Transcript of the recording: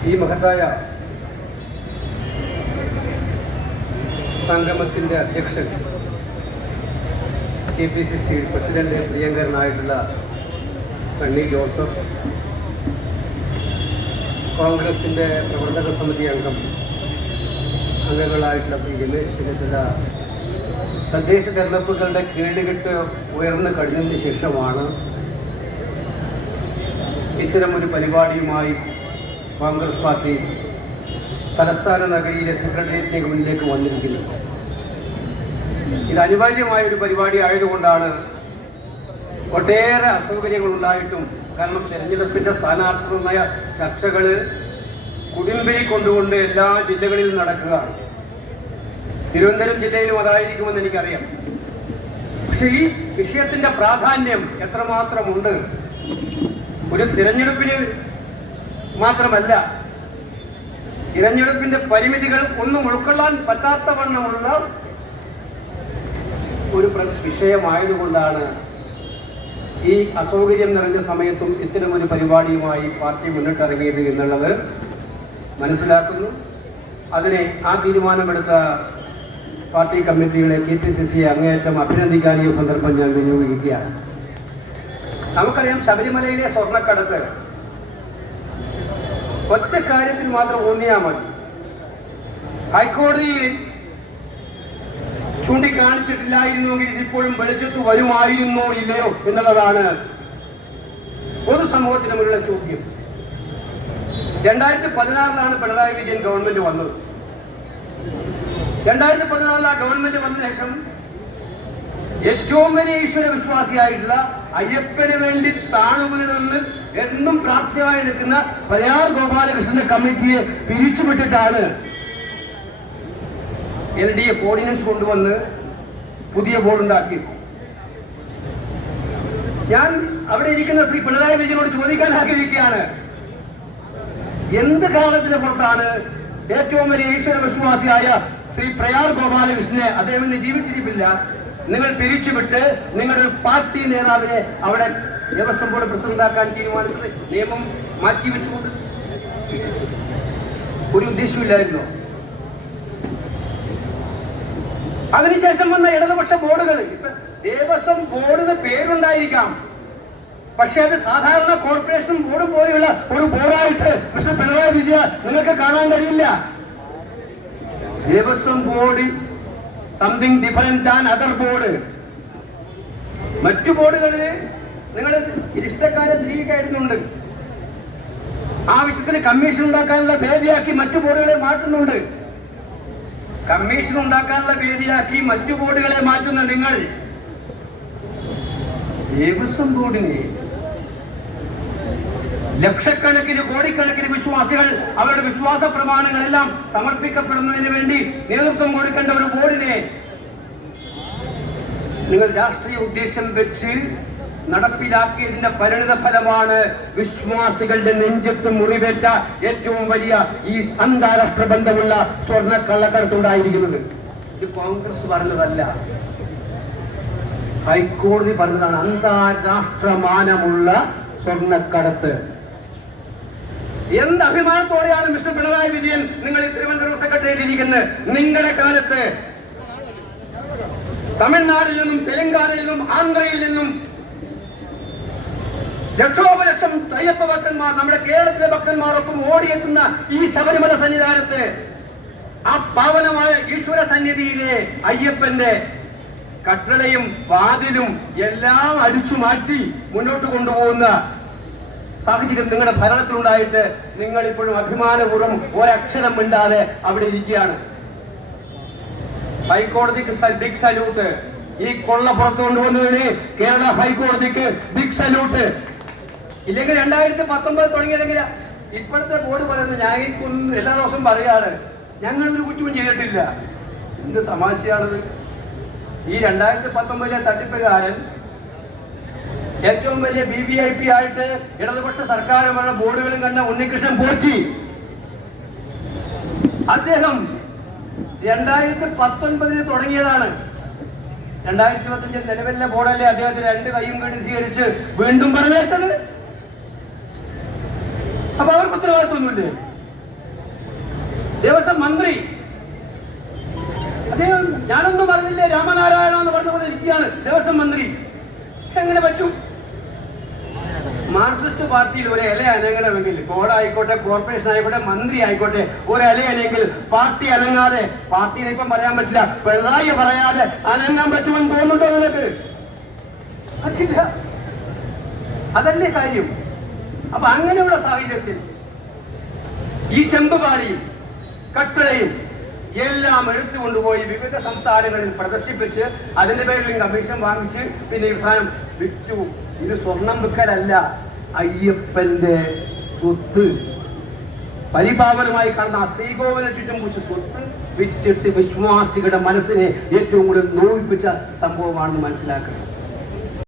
മഹത്തായ സംഗമത്തിന്റെ അധ്യക്ഷൻ K P C C president പ്രിയങ്കരനായിട്ടുള്ള Sunny Joseph കോൺഗ്രസിന്റെ പ്രവർത്തക സമിതി അംഗം അംഗങ്ങളായിട്ടുള്ള ശ്രീ രമേശ് ചെന്നിത്തല തദ്ദേശ തെരഞ്ഞെടുപ്പുകളുടെ കേളികെട്ട് ഉയർന്നു കഴിഞ്ഞതിന് ശേഷമാണ് ഇത്തരമൊരു പരിപാടിയുമായി കോൺഗ്രസ് പാർട്ടി തലസ്ഥാന നഗരിയിലെ സെക്രട്ടേറിയറ്റിന് മുന്നിലേക്ക് വന്നിരിക്കുന്നത്. ഇത് അനിവാര്യമായ ഒരു പരിപാടി ആയതുകൊണ്ടാണ് ഒട്ടേറെ അസൗകര്യങ്ങൾ ഉണ്ടായിട്ടും കാരണം തെരഞ്ഞെടുപ്പിന്റെ സ്ഥാനാർത്ഥിമായ ചർച്ചകൾ കുടുംബിരി കൊണ്ടുകൊണ്ട് എല്ലാ ജില്ലകളിലും നടക്കുകയാണ്. തിരുവനന്തപുരം ജില്ലയിലും അതായിരിക്കുമെന്ന് എനിക്കറിയാം. പക്ഷെ ഈ വിഷയത്തിന്റെ പ്രാധാന്യം എത്രമാത്രമുണ്ട്? ഒരു തിരഞ്ഞെടുപ്പിന് മാത്രമല്ല തിരഞ്ഞെടുപ്പിന്റെ പരിമിതികൾ ഒന്നും ഉൾക്കൊള്ളാൻ പറ്റാത്ത വണ്ണമുള്ള ഒരു വിഷയമായതുകൊണ്ടാണ് ഈ അസൗകര്യം നിറഞ്ഞ സമയത്തും ഇത്തരമൊരു പരിപാടിയുമായി പാർട്ടി മുന്നിട്ടിറങ്ങിയത് എന്നുള്ളത് മനസ്സിലാക്കുന്നു. അതിനെ ആ തീരുമാനമെടുത്ത പാർട്ടി കമ്മിറ്റികളെ കെ പി സി സി അങ്ങേയറ്റം അഭിനന്ദിക്കാൻ ഈ സന്ദർഭം ഞാൻ വിനിയോഗിക്കുകയാണ്. നമുക്കറിയാം ശബരിമലയിലെ സ്വർണക്കടത്ത് ഒറ്റ കാര്യത്തിൽ മാത്രം ഊന്നിയാൽ മതി. ഹൈക്കോടതിയിൽ ചൂണ്ടിക്കാണിച്ചിട്ടില്ലായിരുന്നുവെങ്കിൽ ഇതിപ്പോഴും വെളിച്ചത്ത് വരുമായിരുന്നോ ഇല്ലയോ എന്നുള്ളതാണ് പൊതുസമൂഹത്തിന് മുന്നിലുള്ള ചോദ്യം. രണ്ടായിരത്തി പതിനാറിലാണ് പിണറായി വിജയൻ ഗവൺമെന്റ് വന്നത്. രണ്ടായിരത്തി പതിനാറിൽ ആ ഗവൺമെന്റ് വന്ന ശേഷം ഏറ്റവും വലിയ ഈശ്വര വിശ്വാസിയായിട്ടുള്ള അയ്യപ്പന് വേണ്ടി താണുവിൽ എന്നും പ്രാപ്തിയായി നിൽക്കുന്ന പലയാർ ഗോപാലകൃഷ്ണന്റെ കമ്മിറ്റിയെ പിരിച്ചുവിട്ടിട്ടാണ് എൽ ഡി എഫ് ഓർഡിനൻസ് കൊണ്ടുവന്ന് പുതിയ ബോർഡ് ഉണ്ടാക്കി ഞാൻ അവിടെ ഇരിക്കുന്ന ശ്രീ പിണറായി വിജയനോട് ചോദിക്കാൻ ആഗ്രഹിക്കുകയാണ്. എന്ത് കാലത്തിന് പുറത്താണ് ഏറ്റവും വലിയ ഈശ്വര വിശ്വാസിയായ ശ്രീ പ്രയാർ ഗോപാലകൃഷ്ണനെ അദ്ദേഹം ജീവിച്ചിരിപ്പില്ല. നിങ്ങൾ പിരിച്ചുവിട്ട് നിങ്ങളുടെ പാർട്ടി നേതാവിനെ അവിടെ ദേവസ്വം ബോർഡ് പ്രസിഡന്റാക്കാൻ തീരുമാനിച്ചത് നിയമം മാറ്റി വെച്ചുകൊണ്ട് ഒരു ഉദ്ദേശമില്ലായിരുന്നു അതിനുശേഷം വന്ന ഇടതുപക്ഷ ബോർഡുകൾ ദേവസ്വം ബോർഡിന് പേരുണ്ടായിരിക്കാം. പക്ഷെ അത് സാധാരണ കോർപ്പറേഷൻ ബോർഡും പോലെയുള്ള ഒരു ബോർഡായിട്ട് മിസ്റ്റർ പിണറായി വിജയ നിങ്ങൾക്ക് കാണാൻ കഴിയില്ല. Devaswom board something different than other board മറ്റു ബോർഡുകളിൽ നിങ്ങൾ ഇഷ്ടക്കാരെ തിരികെയായിരുന്നുണ്ട്. ആവശ്യത്തിന് കമ്മീഷൻ ഉണ്ടാക്കാനുള്ള വേദിയാക്കി മറ്റു ബോർഡുകളെ മാറ്റുന്നുണ്ട്. കമ്മീഷൻ ഉണ്ടാക്കാനുള്ള വേദിയാക്കി മറ്റു ബോർഡുകളെ മാറ്റുന്ന നിങ്ങൾ ദേവസ്വം ബോർഡിനെ ലക്ഷക്കണക്കിന് കോടിക്കണക്കിന് വിശ്വാസികൾ അവരുടെ വിശ്വാസ പ്രമാണങ്ങളെല്ലാം സമർപ്പിക്കപ്പെടുന്നതിന് വേണ്ടി നേതൃത്വം കൊടുക്കേണ്ട ഒരു ബോർഡിനെ നിങ്ങൾ രാഷ്ട്രീയ ഉദ്ദേശം വെച്ച് നടപ്പിലാക്കിയതിന്റെ പരിണിത ഫലമാണ് വിശ്വാസികളുടെ നെഞ്ചത്ത് മുറിവേറ്റ ഏറ്റവും വലിയ ഈ അന്താരാഷ്ട്ര ബന്ധമുള്ള സ്വർണ കള്ളക്കടത്തുണ്ടായിരിക്കുന്നത്. ഇത് കോൺഗ്രസ് പറഞ്ഞതല്ല. ഹൈക്കോടതി പറഞ്ഞതാണ് അന്താരാഷ്ട്ര മാനമുള്ള സ്വർണക്കടത്ത്. എന്ത് അഭിമാനത്തോടെയാണ് മിസ്റ്റർ പിണറായി വിജയൻ നിങ്ങൾ തിരുവനന്തപുരം സെക്രട്ടറിയേറ്റ് ഇരിക്കുന്നത് നിങ്ങളുടെ കാലത്ത് തമിഴ്നാട്ടിൽ നിന്നും തെലങ്കാനയിൽ നിന്നും ആന്ധ്രയിൽ നിന്നും ലക്ഷോപലക്ഷം അയ്യപ്പ ഭക്തന്മാർ നമ്മുടെ കേരളത്തിലെ ഭക്തന്മാരൊപ്പം ഓടിയെത്തുന്ന ഈ ശബരിമല സന്നിധാനത്ത് ആ പാവനമായ ഈശ്വര സന്നിധിയിലെ അയ്യപ്പന്റെ കട്ടളയും വാതിലും എല്ലാം അടിച്ചു മാറ്റി മുന്നോട്ട് കൊണ്ടുപോകുന്ന സാഹചര്യം നിങ്ങളുടെ ഭരണത്തിലുണ്ടായിട്ട് നിങ്ങൾ ഇപ്പോഴും അഭിമാനപൂർവം ഒരക്ഷരം മിണ്ടാതെ അവിടെ ഇരിക്കുകയാണ്. ഹൈക്കോടതിക്ക് ബിഗ് സല്യൂട്ട് ഈ കൊള്ള പുറത്തു കൊണ്ടുവന്നതിന് കേരള ഹൈക്കോടതിക്ക് ബിഗ് സല്യൂട്ട് ഇല്ലെങ്കിൽ രണ്ടായിരത്തി പത്തൊമ്പത് തുടങ്ങിയതെങ്കിൽ ഇപ്പോഴത്തെ ബോർഡ് പറയുന്നു ഞാൻ എല്ലാ ദിവസവും പറയാറ് ഞങ്ങൾ ഒരു കുറ്റവും ചെയ്തിട്ടില്ല. എന്ത് തമാശയാണത്? ഈ രണ്ടായിരത്തി പത്തൊമ്പതിലെ തട്ടിപ്പുകാരൻ ഏറ്റവും വലിയ ബി വി ഐ പി ആയിട്ട് ഇടതുപക്ഷ സർക്കാരുകളുടെ ബോർഡുകളും കണ്ട ഉണ്ണികൃഷ്ണൻ പോറ്റി. അദ്ദേഹം രണ്ടായിരത്തി പത്തൊൻപതിൽ തുടങ്ങിയതാണ്. രണ്ടായിരത്തി ഇരുപത്തിയഞ്ചിൽ നിലവിലെ ബോർഡല്ലേ അദ്ദേഹത്തിന് രണ്ട് കൈയും വീണ്ടും സ്വീകരിച്ച് വീണ്ടും പറഞ്ഞത് ഉത്തരവാദിത്വമൊന്നുമില്ലേ? ദേവസ്വം മന്ത്രി. അദ്ദേഹം ഞാനൊന്നും പറഞ്ഞില്ലേ രാമനാരായണ എന്ന് പറഞ്ഞുകൊണ്ടിരിക്കുകയാണ് ദേവസ്വം മന്ത്രി. എങ്ങനെ പറ്റും? മാർക്സിസ്റ്റ് പാർട്ടിയിൽ ഒരു ഇല അനങ്ങണമെങ്കിൽ ബോർഡായിക്കോട്ടെ കോർപ്പറേഷൻ ആയിക്കോട്ടെ മന്ത്രി ആയിക്കോട്ടെ ഒരു ഇല അല്ലെങ്കിൽ പാർട്ടി അനങ്ങാതെ പാർട്ടിനെ ഇപ്പം പറയാൻ പറ്റില്ല പിണറായി പറയാതെ അനങ്ങാൻ പറ്റുമെന്ന് തോന്നുന്നുണ്ടോ നിനക്ക്? പറ്റില്ല. അതല്ലേ കാര്യം. അപ്പൊ അങ്ങനെയുള്ള സാഹചര്യത്തിൽ ഈ ചെമ്പുപാടിയും കട്ടളയും എല്ലാം എടുത്തു കൊണ്ടുപോയി വിവിധ സംസ്ഥാനങ്ങളിൽ പ്രദർശിപ്പിച്ച് അതിന്റെ പേരിൽ കമ്മീഷൻ വാങ്ങിച്ച് പിന്നെ ഈ സാധനം വിറ്റു. ഇത് സ്വർണം വിൽക്കലല്ല അയ്യപ്പന്റെ സ്വത്ത്. പരിപാവനമായി കാണുന്ന ആ ചുറ്റും കുറിച്ച് സ്വത്ത് വിറ്റിട്ട് വിശ്വാസികളുടെ മനസ്സിനെ ഏറ്റവും കൂടുതൽ നോവിപ്പിച്ച സംഭവമാണെന്ന് മനസ്സിലാക്കണം.